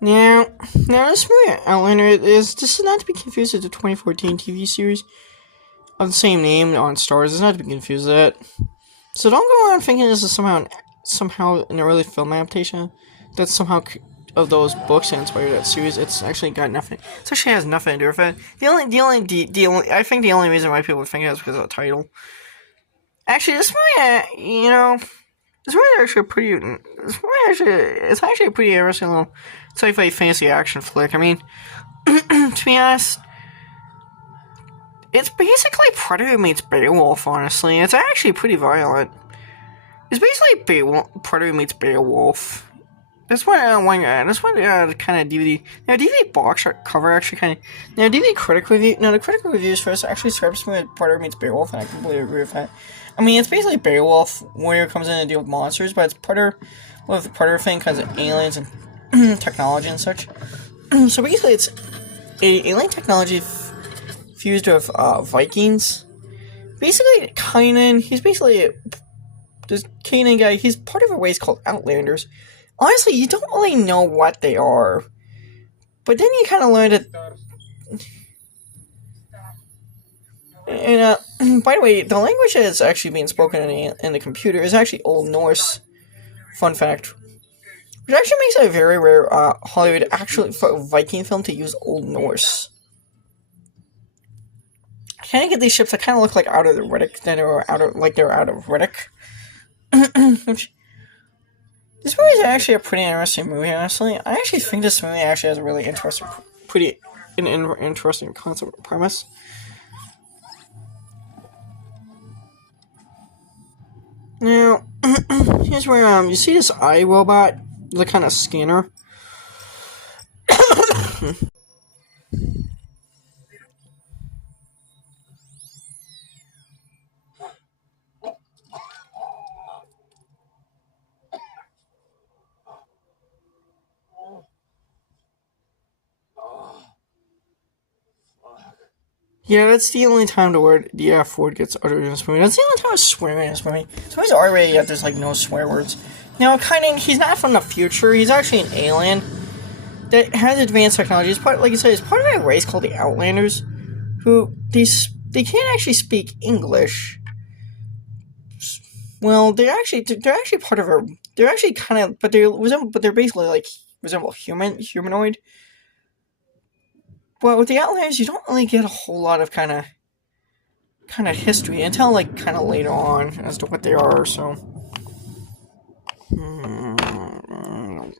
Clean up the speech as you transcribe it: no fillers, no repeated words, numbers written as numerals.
Now, this movie Outlander this is not to be confused with the 2014 TV series of the same name on Stars. It's not to be confused with that. So don't go around thinking this is somehow an early film adaptation that's somehow of those books that inspired that series. It's actually got nothing. It actually has nothing to do with it. I think the only reason why people would think it is because of the title. Actually, this movie, this movie is actually it's actually a pretty interesting little sci-fi fantasy action flick. I mean, to be honest, it's basically Predator meets Beowulf, honestly. It's actually pretty violent. It's basically Predator meets Beowulf. That's what kind of DVD. Now, DVD box cover actually kind of. Now, DVD critic review. Now, the critical reviews first actually describes me with Predator meets Beowulf, and I completely agree with that. I mean, it's basically Beowulf, warrior comes in to deal with monsters, but it's Predator with the Predator thing because of aliens and technology and such. So basically, it's alien technology fused with Vikings. Basically, Kainan. He's basically this Kainan guy. He's part of a race called Outlanders. Honestly, you don't really know what they are. But then you kind of learn that... And, by the way, the language that is actually being spoken in the computer is actually Old Norse. Fun fact. Which actually makes it a very rare Hollywood Viking film to use Old Norse. I kind of get these ships that kind of look like out of the Riddick, they're out of Riddick. Which... This movie is actually a pretty interesting movie, honestly. I actually think this movie actually has a really interesting, interesting concept premise. Now, here's where, you see this eye robot, the kind of scanner? Yeah, that's the only time the F word gets uttered in this movie. That's the only time I swear in this movie. This movie's R-rated, yet there's, no swear words. Now, he's not from the future. He's actually an alien that has advanced technology. It's part, like I said, it's part of a race called the Outlanders, who, they can't actually speak English. Well, they're actually part of a, they're actually kind of, but they're basically, resemble humanoid. Well, with the Outlanders, you don't really get a whole lot of kind of history until kind of later on as to what they are. So,